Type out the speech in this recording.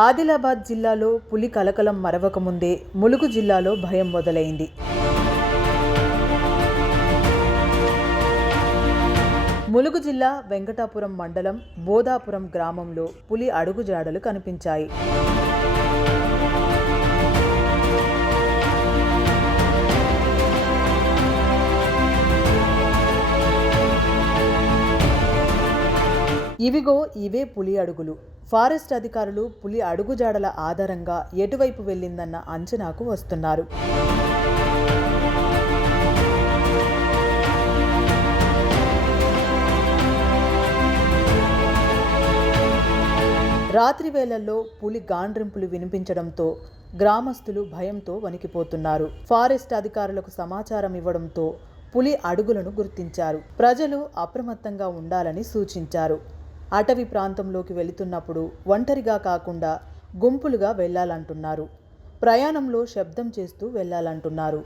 ఆదిలాబాద్ జిల్లాలో పులి కలకలం మరవకముందే ములుగు జిల్లాలో భయం మొదలైంది. ములుగు జిల్లా వెంకటాపురం మండలం బోధాపురం గ్రామంలో పులి అడుగుజాడలు కనిపించాయి. ఇవిగో ఇవే పులి అడుగులు. ఫారెస్ట్ అధికారులు పులి అడుగుజాడల ఆధారంగా ఎటువైపు వెళ్ళిందన్న అంచనాకు వస్తున్నారు. రాత్రి వేళల్లో పులి గాండ్రింపులు వినిపించడంతో గ్రామస్తులు భయంతో వణికిపోతున్నారు. ఫారెస్ట్ అధికారులకు సమాచారం ఇవ్వడంతో పులి అడుగులను గుర్తించారు. ప్రజలు అప్రమత్తంగా ఉండాలని సూచించారు. అటవీ ప్రాంతంలోకి వెళుతున్నప్పుడు ఒంటరిగా కాకుండా గుంపులుగా వెళ్ళాలంటున్నారు. ప్రయాణంలో శబ్దం చేస్తూ వెళ్ళాలంటున్నారు.